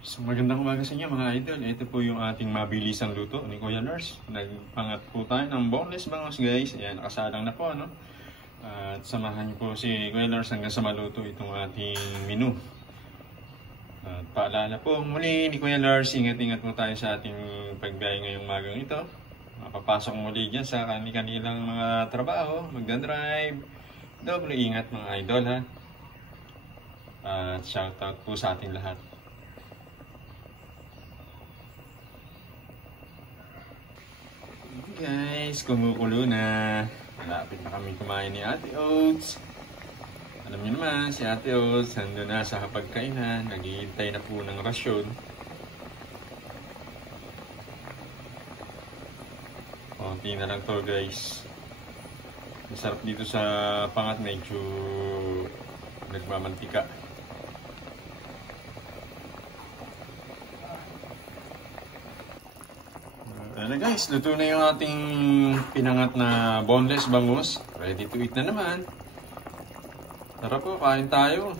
So magandang umaga sa inyo mga idol. Ito po yung ating mabilisang luto ni Kuya Lars. Nagpangat po tayo ng boneless bangus guys. Ayan, nakasalang na po ano. At samahan niyo po si Kuya Lars hanggang sa maluto itong ating menu. At paalala po muli ni Kuya Lars, ingat-ingat po tayo sa ating pagbiyahe ngayong magang ito. Mapapasok muli dyan sa kanilang mga trabaho, magdadrive. Doble ingat mga idol ha. At shoutout po sa ating lahat. Guys, kumukulo na. Malapit na kami kumain ni Ate Oats. Alam niyo naman, si Ate Oats nandun na sa hapagkainan. Naghihintay na po ng rasyon. Konti na lang to guys. Masarap dito sa pangat, medyo nagmamantika. Ayan na guys, luto na yung ating pinangat na boneless bangus. Ready to eat na naman. Tara po, kain tayo.